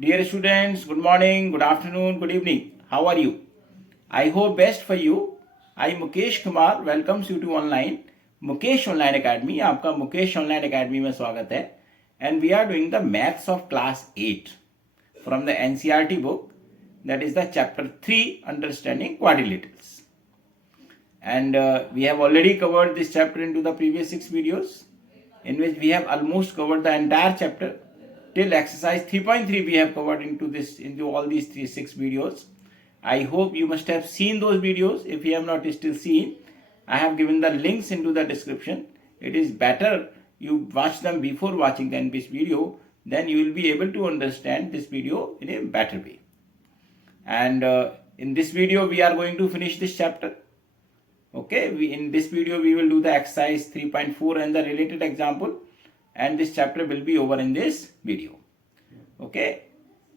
Dear students, good morning, good afternoon, good evening. How are you? I hope best for you. I Mukesh Kumar welcomes you to online Mukesh Online Academy. आपका Mukesh online academy में स्वागत है. And we are doing the maths of class 8 from the NCERT book, that is the chapter 3, understanding quadrilaterals. And we have already covered this chapter into the previous 6 videos, in which we have almost covered the entire chapter till exercise 3.3. We have covered into all these 6 videos. I hope you must have seen those videos. If you have not still seen, I have given the links into the description. It is better you watch them before watching this video, then you will be able to understand this video in a better way. And in this video we are going to finish this chapter. Okay, in this video we will do the exercise 3.4 and the related example, and this chapter will be over in this video. Okay,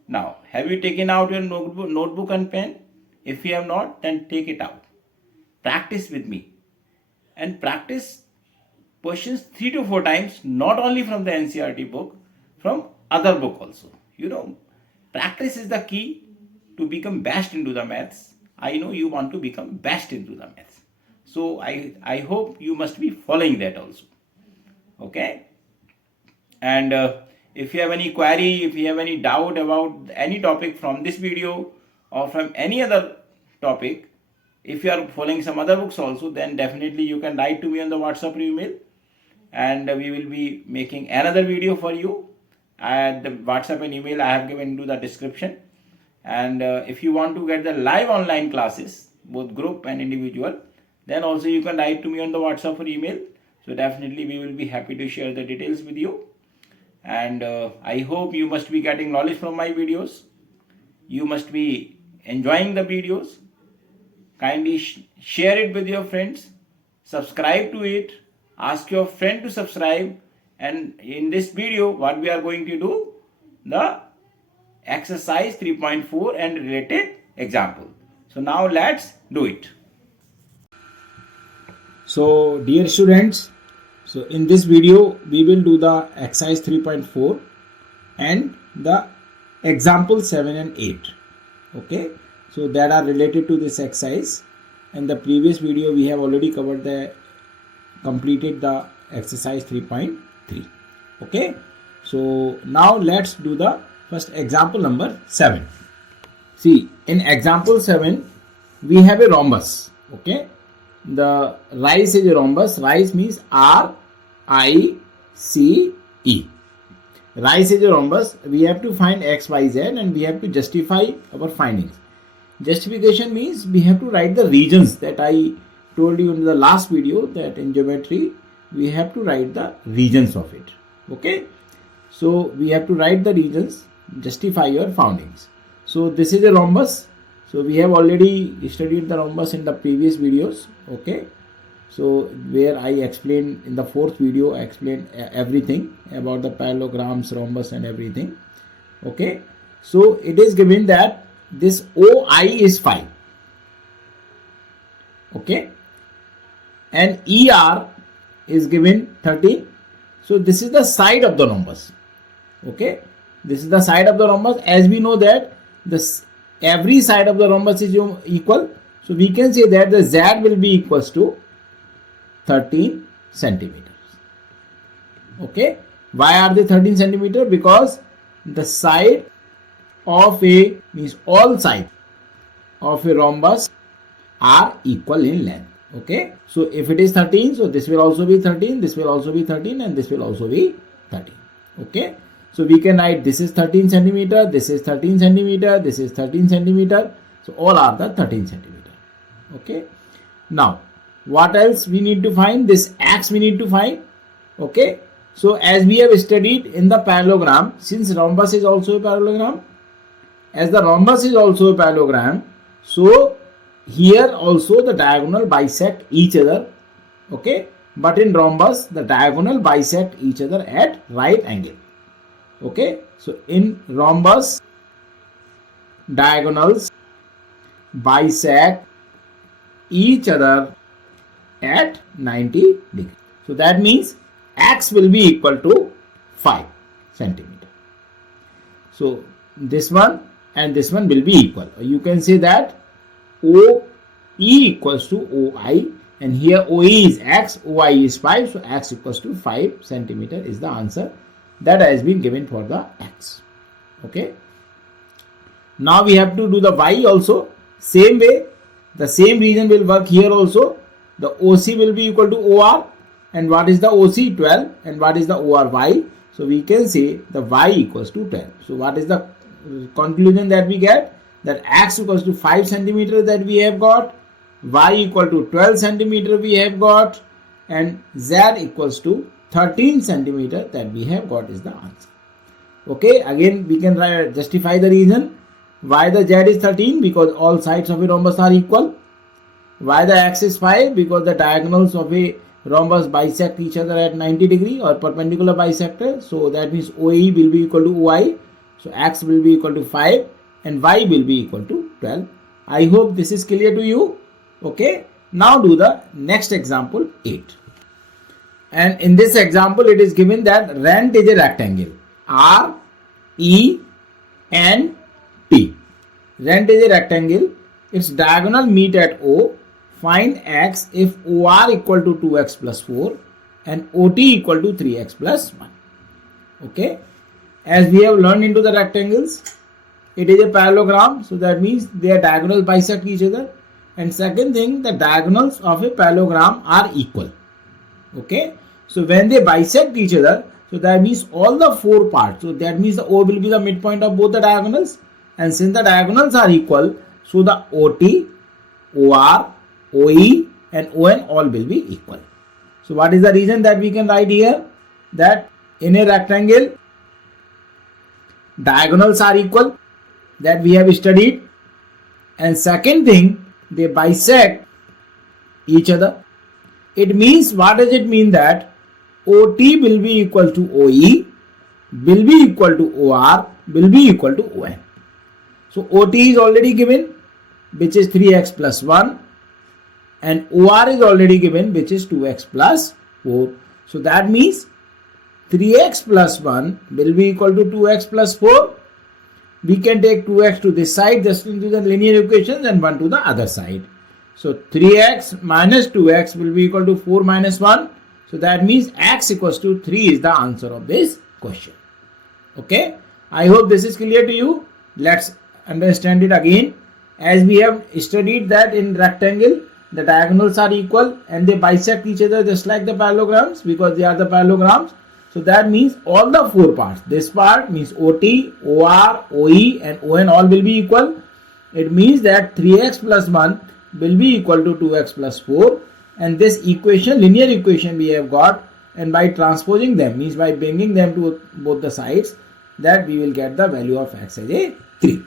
now have you taken out your notebook and pen? If you have not, then take it out. Practice with me and practice questions 3 to 4 times, not only from the NCERT book, from other book also. Practice is the key to become best into the maths. I know you want to become best into the maths, so I hope you must be following that also. Okay, and if you have any query, if you have any doubt about any topic from this video or from any other topic, if you are following some other books also, then definitely you can write to me on the WhatsApp or email, and we will be making another video for you. And the WhatsApp and email I have given into the description. And if you want to get the live online classes, both group and individual, then also you can write to me on the WhatsApp or email. So definitely we will be happy to share the details with you. And I hope you must be getting knowledge from my videos. You must be enjoying the videos. Kindly share it with your friends. Subscribe to it. Ask your friend to subscribe. And in this video, what we are going to do, the exercise 3.4 and related example. So now let's do it. So dear students, so in this video we will do the exercise 3.4 and the example 7 and 8. Okay, so that are related to this exercise. In the previous video we have already completed the exercise 3.3. Okay, so now let's do the first example number 7. See, in example 7 we have a rhombus. Okay, the rice is a rhombus. Rice means RICE. Rice is a rhombus. We have to find x, y, z, and we have to justify our findings. Justification means we have to write the regions that I told you in the last video, that in geometry we have to write the regions of it. Okay, so we have to write the regions, justify your findings. So this is a rhombus. So we have already studied the rhombus in the previous videos. Okay, so where I explained in the 4th video, I explained everything about the parallelograms, rhombus and everything. Okay, so it is given that this OI is 5. Okay, and ER is given 13. So this is the side of the rhombus. Okay, this is the side of the rhombus. As we know that this every side of the rhombus is equal, so we can say that the Z will be equals to 13 centimeters. Okay, why are they 13 centimeter? Because the side of a means all sides of a rhombus are equal in length. Okay, so if it is 13, so this will also be 13, this will also be 13, and this will also be 13. Okay, so we can write this is 13 centimeter, this is 13 centimeter, this is 13 centimeter. So all are the 13 centimeter. Okay, now what else we need to find? This x we need to find. Okay, so as we have studied in the parallelogram, since rhombus is also a parallelogram, as the rhombus is also a parallelogram, so here also the diagonal bisect each other. Okay, but in rhombus the diagonal bisect each other at right angle. Okay, so in rhombus diagonals bisect each other at 90 degrees. So that means x will be equal to 5 centimeter. So this one and this one will be equal. You can say that OE equals to OI, and here OE is x, OI is 5, so x equals to 5 centimeter is the answer that has been given for the x. Okay. Now we have to do the y also. Same way, the same reason will work here also. The OC will be equal to OR, and what is the OC? 12, and what is the OR? Y. So we can say the y equals to 12. So what is the conclusion that we get? That x equals to 5 centimeter that we have got, y equal to 12 centimeter we have got, and z equals to 13 centimeter that we have got is the answer. Okay, again we can justify the reason. Why the z is 13? Because all sides of a rhombus are equal. Why the x is 5? Because the diagonals of a rhombus bisect each other at 90 degree or perpendicular bisector. So that means OE will be equal to OI. So x will be equal to 5 and y will be equal to 12. I hope this is clear to you. Okay. Now do the next example 8. And in this example it is given that rent is a rectangle. R, E, and T. Rent is a rectangle. Its diagonal meet at O. Find x if OR equal to 2x plus 4 and OT equal to 3x plus 1. Okay. As we have learned into the rectangles, it is a parallelogram. So that means their diagonals bisect each other. And second thing, the diagonals of a parallelogram are equal. Okay. So when they bisect each other, so that means all the four parts. So that means the O will be the midpoint of both the diagonals. And since the diagonals are equal, so the OT, OR, OE and ON all will be equal. So what is the reason that we can write here? That in a rectangle, diagonals are equal, that we have studied. And second thing, they bisect each other. It means, what does it mean? That OT will be equal to OE, will be equal to OR, will be equal to ON. So OT is already given, which is 3x plus 1, and OR is already given, which is 2x plus 4. So that means 3x plus 1 will be equal to 2x plus 4. We can take 2x to this side just into the linear equations and 1 to the other side. So 3x minus 2x will be equal to 4 minus 1. So that means x equals to 3 is the answer of this question. Okay. I hope this is clear to you. Let's understand it again. As we have studied that in rectangle, the diagonals are equal and they bisect each other just like the parallelograms because they are the parallelograms. So that means all the four parts. This part means OT, OR, OE and ON all will be equal. It means that 3x plus 1 will be equal to 2x plus 4. And this equation, linear equation we have got, and by transposing them, means by bringing them to both the sides, that we will get the value of x as a 3.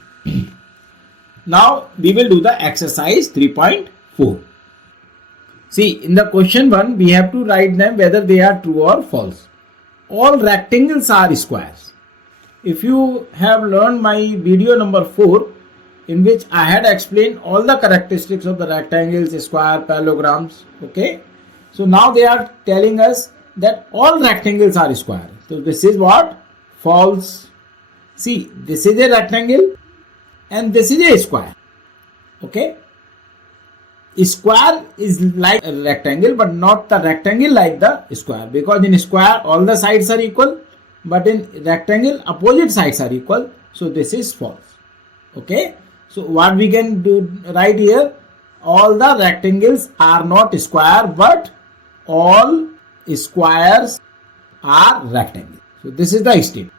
Now we will do the exercise 3.4. See, in the question 1, we have to write them whether they are true or false. All rectangles are squares. If you have learned my video number 4, in which I had explained all the characteristics of the rectangles, square, parallelograms. Okay. So now they are telling us that all rectangles are square. So this is what? False. See, this is a rectangle and this is a square. Okay. A square is like a rectangle, but not the rectangle like the square, because in square all the sides are equal, but in rectangle opposite sides are equal. So this is false. Okay. So what we can do right here, all the rectangles are not square, but all squares are rectangles. So this is the statement.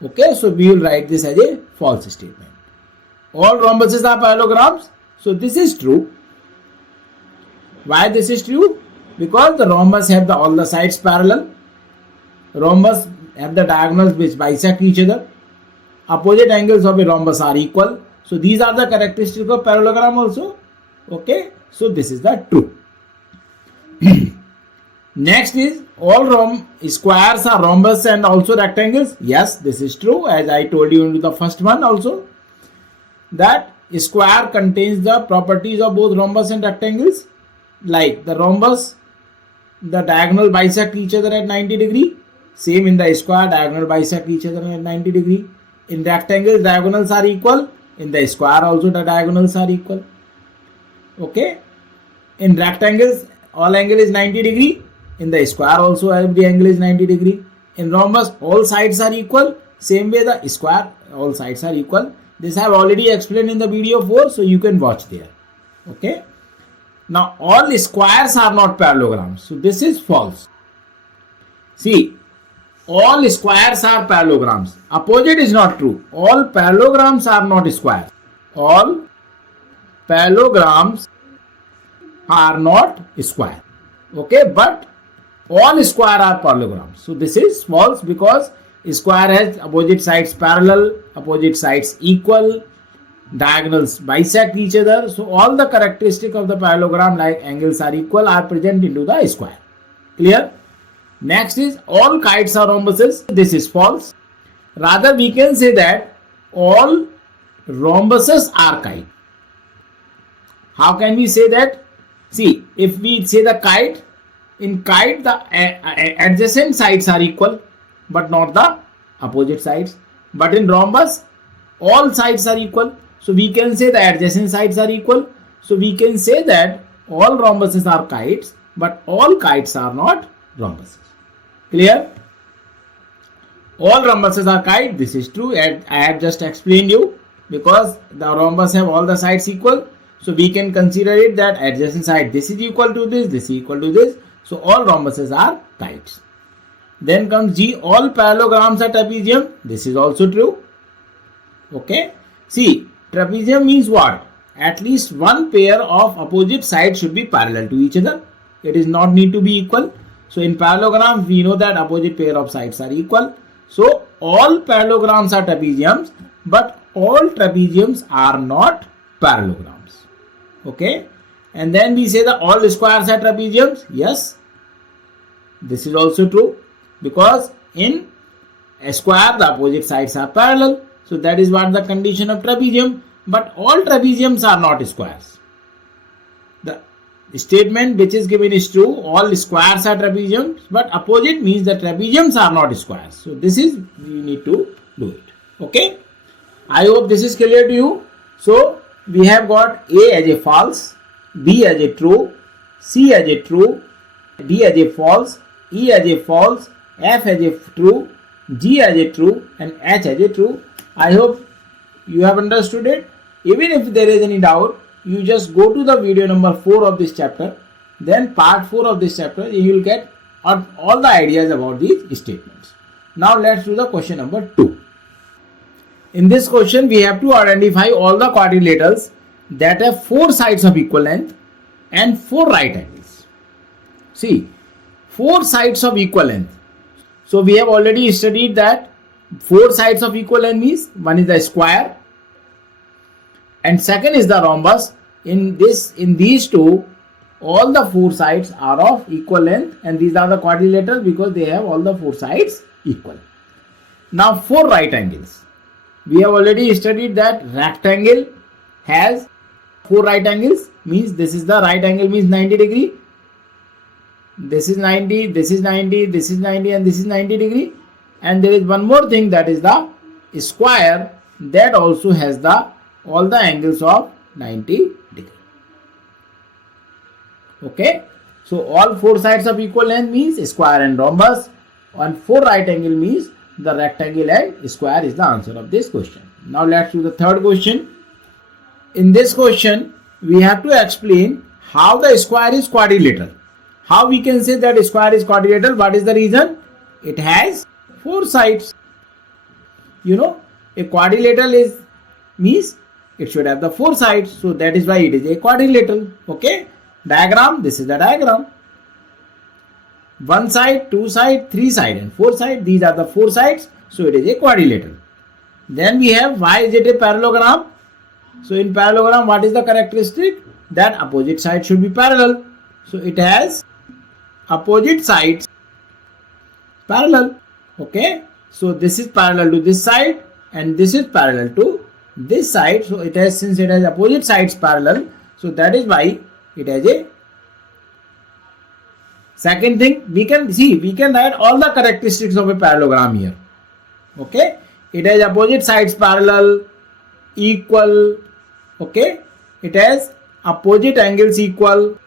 Okay, so we will write this as a false statement. All rhombuses are parallelograms. So this is true. Why this is true? Because the rhombus have all the sides parallel. Rhombus have the diagonals which bisect each other. Opposite angles of a rhombus are equal. So these are the characteristics of parallelogram also. Okay. So this is the true. Next is all squares are rhombus and also rectangles. Yes, this is true, as I told you in the first one also. That square contains the properties of both rhombus and rectangles. Like the rhombus, the diagonal bisect each other at 90 degree. Same in the square, diagonal bisect each other at 90 degree. In rectangles, diagonals are equal. In the square also the diagonals are equal. Okay. In rectangles, all angle is 90 degree. In the square also every angle is 90 degree. In rhombus, all sides are equal. Same way the square, all sides are equal. This I have already explained in the video 4, so you can watch there. Okay. Now all squares are not parallelograms. So this is false. See, all squares are parallelograms. Opposite is not true. All parallelograms are not squares. All parallelograms are not square. Okay, but all square are parallelograms. So this is false because square has opposite sides parallel, opposite sides equal, diagonals bisect each other. So all the characteristics of the parallelogram like angles are equal are present into the square. Clear? Next is all kites are rhombuses. This is false. Rather we can say that all rhombuses are kite. How can we say that? See, if we say the kite, in kite the adjacent sides are equal but not the opposite sides. But in rhombus, all sides are equal. So we can say the adjacent sides are equal. So we can say that all rhombuses are kites but all kites are not rhombuses. Clear? All rhombuses are kite. This is true. I have just explained you because the rhombus have all the sides equal. So we can consider it that adjacent side this is equal to this is equal to this. So all rhombuses are kites. Then comes G, all parallelograms are trapezium. This is also true. Okay. See, trapezium means what? At least one pair of opposite sides should be parallel to each other. It is not need to be equal. So in parallelograms we know that opposite pair of sides are equal. So all parallelograms are trapeziums but all trapeziums are not parallelograms. Okay, and then we say that all squares are trapeziums. Yes, this is also true because in a square the opposite sides are parallel. So that is what the condition of trapezium. But all trapeziums are not squares. The statement which is given is true. All squares are trapeziums, but opposite means the trapeziums are not squares. So this is we need to do it. Okay, I hope this is clear to you. So we have got A as a false, B as a true, C as a true, D as a false, E as a false, F as a true, G as a true and H as a true. I hope you have understood it. Even if there is any doubt, you just go to the video number 4 of this chapter. Then part 4 of this chapter, you will get all the ideas about these statements. Now let's do the question number 2. In this question, we have to identify all the quadrilaterals that have 4 sides of equal length and 4 right angles. See, 4 sides of equal length. So we have already studied that 4 sides of equal length means one is the square and second is the rhombus. In these two, all the 4 sides are of equal length and these are the quadrilaterals because they have all the 4 sides equal. Now 4 right angles. We have already studied that rectangle has 4 right angles, means this is the right angle means 90 degree. This is 90, this is 90, this is 90 and this is 90 degree. And there is one more thing, that is the square that also has all the angles of 90 degree. Okay. So all 4 sides of equal length means square and rhombus and 4 right angle means the rectangle and square is the answer of this question. Now let's do the third question. In this question, we have to explain how the square is quadrilateral. How we can say that square is quadrilateral? What is the reason? It has 4 sides. You know, a quadrilateral means it should have the 4 sides. So that is why it is a quadrilateral. Okay. Diagram. This is the diagram. 1 side, 2 side, 3 side and 4 side. These are the 4 sides. So it is a quadrilateral. Then we have, why is it a parallelogram? So in parallelogram, what is the characteristic? That opposite side should be parallel. So it has opposite sides parallel. Okay. So this is parallel to this side and this is parallel to this side. So it has, since it has opposite sides parallel, so that is why it has a. Second thing, we can write all the characteristics of a parallelogram here. Okay. it has opposite sides parallel, equal, okay, it has opposite angles equal,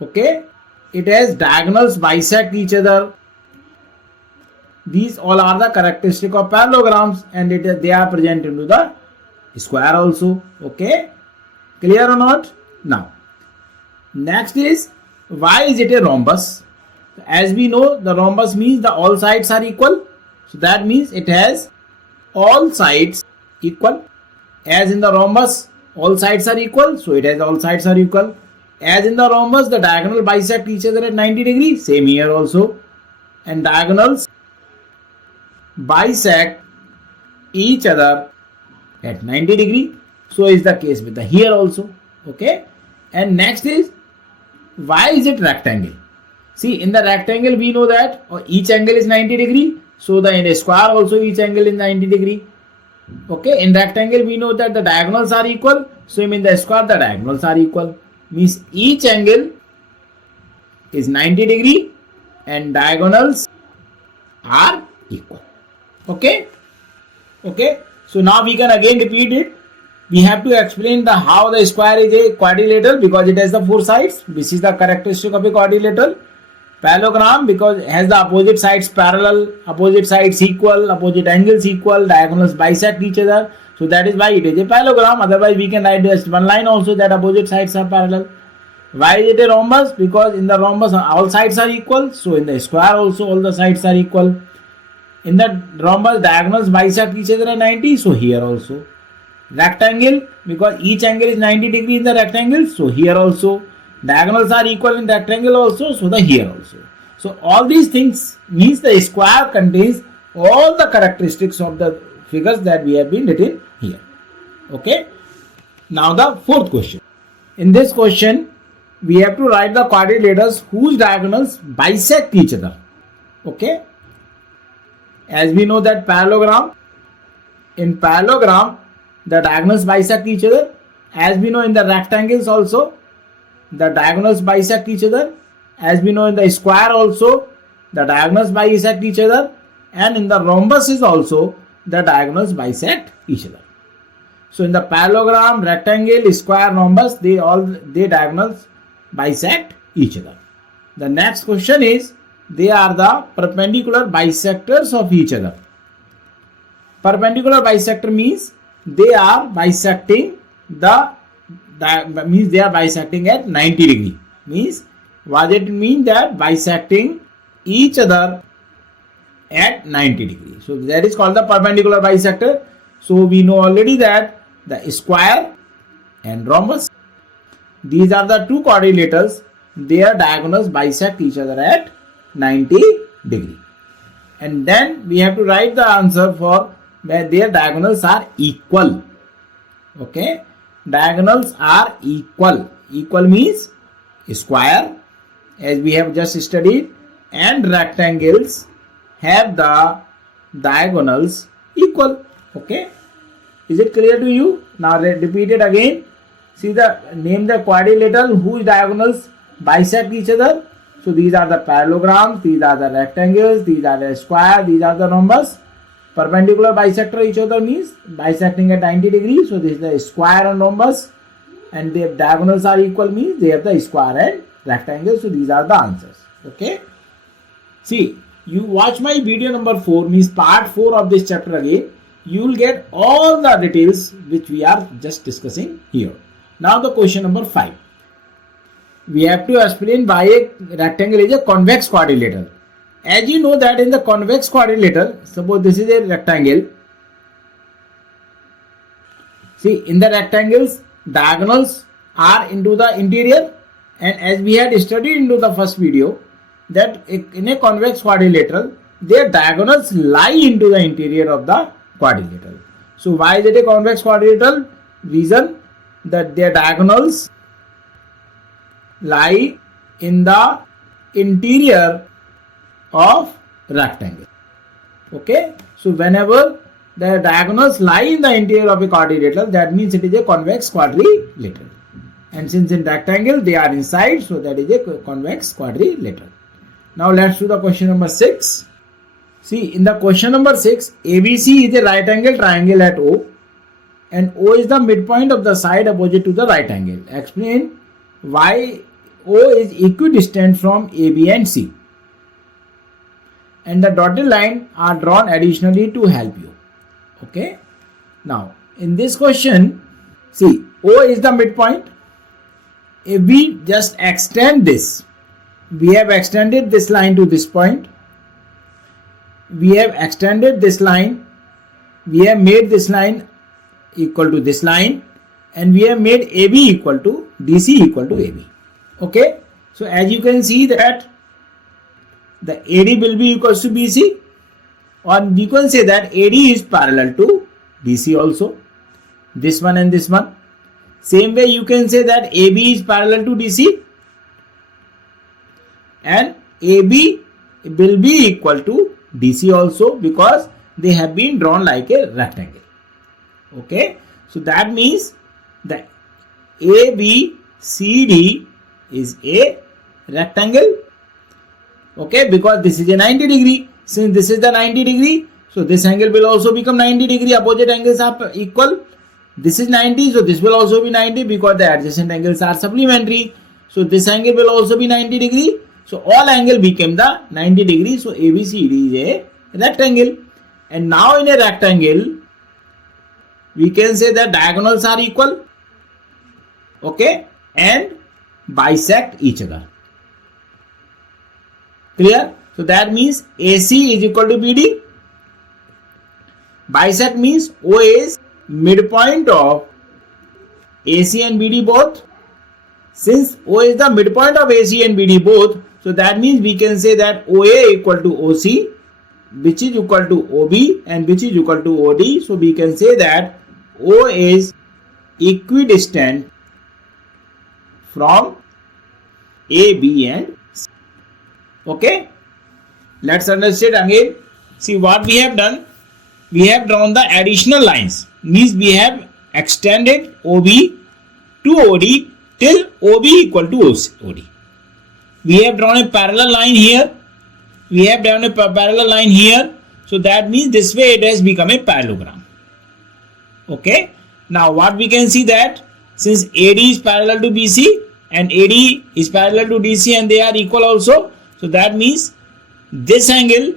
okay, it has diagonals bisect each other. These all are the characteristic of parallelograms, and they are present into the square also. Okay, clear or not? Now, next is, why is it a rhombus? As we know, the rhombus means the all sides are equal. So that means it has all sides equal. As in the rhombus, all sides are equal, so it has all sides are equal. As in the rhombus, the diagonal bisect each other at 90 degrees. Same here also. And diagonals bisect each other at 90 degree. So is the case with the here also. Okay. And next is, why is it rectangle? See, in the rectangle we know that each angle is 90 degree. So in a square also each angle is 90 degree. Okay. In rectangle we know that the diagonals are equal. So in the square the diagonals are equal. Means each angle is 90 degree and diagonals are equal. Okay. Okay. So now we can again repeat it. We have to explain how the square is a quadrilateral because it has the four sides. This is the characteristic of a quadrilateral. Parallelogram because it has the opposite sides parallel, opposite sides equal, opposite angles equal, diagonals bisect each other. So that is why it is a parallelogram. Otherwise we can write just one line also that opposite sides are parallel. Why is it a rhombus? Because in the rhombus all sides are equal. So in the square also all the sides are equal. In the rhombus diagonals bisect each other at 90. So here also. Rectangle because each angle is 90 degree in the rectangle. So here also. Diagonals are equal in rectangle also. So the here also. So all these things means the square contains all the characteristics of the figures that we have been written here. Okay. Now the fourth question. In this question, we have to write the quadrilaters whose diagonals bisect each other. Okay. As we know that in parallelogram, the diagonals bisect each other. As we know in the rectangles also, the diagonals bisect each other. As we know in the square also, the diagonals bisect each other. And in the rhombus is also, the diagonals bisect each other. So in the parallelogram, rectangle, square, rhombus, they diagonals bisect each other. The next question is, they are the perpendicular bisectors of each other. Perpendicular bisector means they are bisecting means they are bisecting at 90 degree. Means what it mean that bisecting each other at 90 degree. So that is called the perpendicular bisector. So we know already that the square and rhombus, these are the two quadrilaters. Their diagonals bisect each other at 90 degree. And then we have to write the answer for where their diagonals are equal. Okay. Diagonals are equal. Equal means square, as we have just studied, and rectangles have the diagonals equal. Okay. Is it clear to you? Now repeat it again. See name the quadrilateral whose diagonals bisect each other. So these are the parallelograms, these are the rectangles, these are the square, these are the rhombus. Perpendicular bisector each other means bisecting at 90 degrees. So this is the square and rhombus, and their diagonals are equal means they have the square and rectangle. So these are the answers. Okay. See, you watch my video number 4 means part 4 of this chapter again. You will get all the details which we are just discussing here. Now the question number 5. We have to explain why a rectangle is a convex quadrilateral. As you know that in the convex quadrilateral, suppose this is a rectangle. See, in the rectangles, diagonals are into the interior, and as we had studied into the first video, that in a convex quadrilateral, their diagonals lie into the interior of the quadrilateral. So why is it a convex quadrilateral? Reason that their diagonals lie in the interior of rectangle. Okay. So whenever the diagonals lie in the interior of a quadrilateral, that means it is a convex quadrilateral. And since in rectangle they are inside, so that is a convex quadrilateral. Now let's do the question number 6. See, in the question number 6, ABC is a right angle triangle at O and O is the midpoint of the side opposite to the right angle. Explain why O is equidistant from AB and C. And the dotted line are drawn additionally to help you. Okay. Now, in this question, see, O is the midpoint. If we just extend this, we have extended this line to this point. We have extended this line. We have made this line equal to this line. And we have made AB equal to DC equal to AB. Okay. So, as you can see that the AD will be equals to BC, or we can say that AD is parallel to DC also. This one and this one. Same way you can say that AB is parallel to DC and AB will be equal to DC also, because they have been drawn like a rectangle. Okay. So that means the ABCD is a rectangle. Okay, because this is a 90 degree. Since this is the 90 degree, so this angle will also become 90 degree. Opposite angles are equal. This is 90, so this will also be 90 because the adjacent angles are supplementary. So this angle will also be 90 degree. So all angle became the 90 degree. So ABCD is a rectangle. And now in a rectangle, we can say that diagonals are equal. Okay, and bisect each other. Clear? So that means AC is equal to BD. Bisect means O is midpoint of AC and BD both. Since O is the midpoint of AC and BD both, so that means we can say that OA equal to OC, which is equal to OB and which is equal to OD. So we can say that O is equidistant from AB and C. Okay, let's understand again. See what we have done. We have drawn the additional lines. Means we have extended OB to OD till OB equal to OD. We have drawn a parallel line here. We have drawn a parallel line here. So that means this way it has become a parallelogram. Okay. Now what we can see that since AD is parallel to BC and AD is parallel to DC and they are equal also. So that means this angle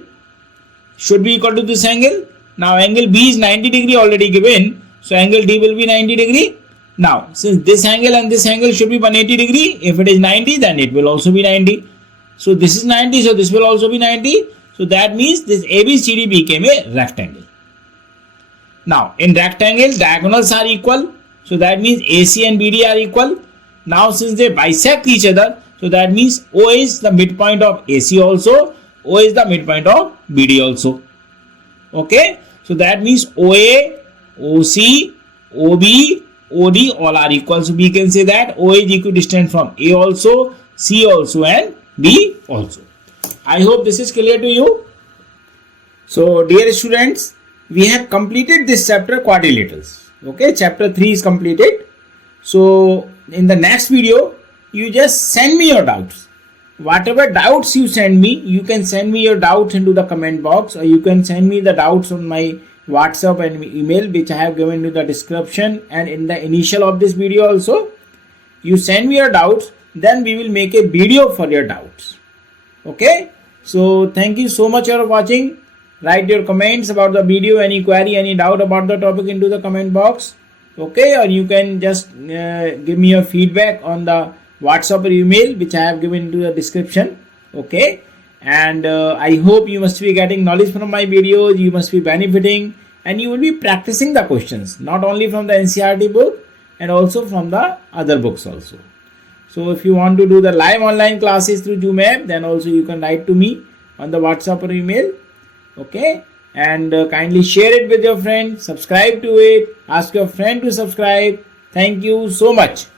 should be equal to this angle. Now angle B is 90 degree already given. So angle D will be 90 degree. Now since this angle and this angle should be 180 degree. If it is 90 then it will also be 90. So this is 90, so this will also be 90. So that means this ABCD became a rectangle. Now in rectangle diagonals are equal. So that means AC and BD are equal. Now since they bisect each other, so that means O is the midpoint of AC also. O is the midpoint of BD also. Okay. So that means OA, OC, OB, OD all are equal. So we can say that O is equidistant from A also, C also and B also. I hope this is clear to you. So dear students, we have completed this chapter quadrilaterals. Okay, chapter 3 is completed. So in the next video, you just send me your doubts. Whatever doubts you send me, you can send me your doubts into the comment box, or you can send me the doubts on my WhatsApp and email, which I have given in the description and in the initial of this video also. You send me your doubts, then we will make a video for your doubts. Okay. So thank you so much for watching. Write your comments about the video, any query, any doubt about the topic into the comment box. Okay, or you can just give me your feedback on the WhatsApp or email, which I have given into the description. Okay, and I hope you must be getting knowledge from my videos. You must be benefiting, and you will be practicing the questions not only from the NCERT book and also from the other books also. So if you want to do the live online classes through Zoom app, then also you can write to me on the WhatsApp or email. Okay, and kindly share it with your friend, subscribe to it, ask your friend to subscribe. Thank you so much.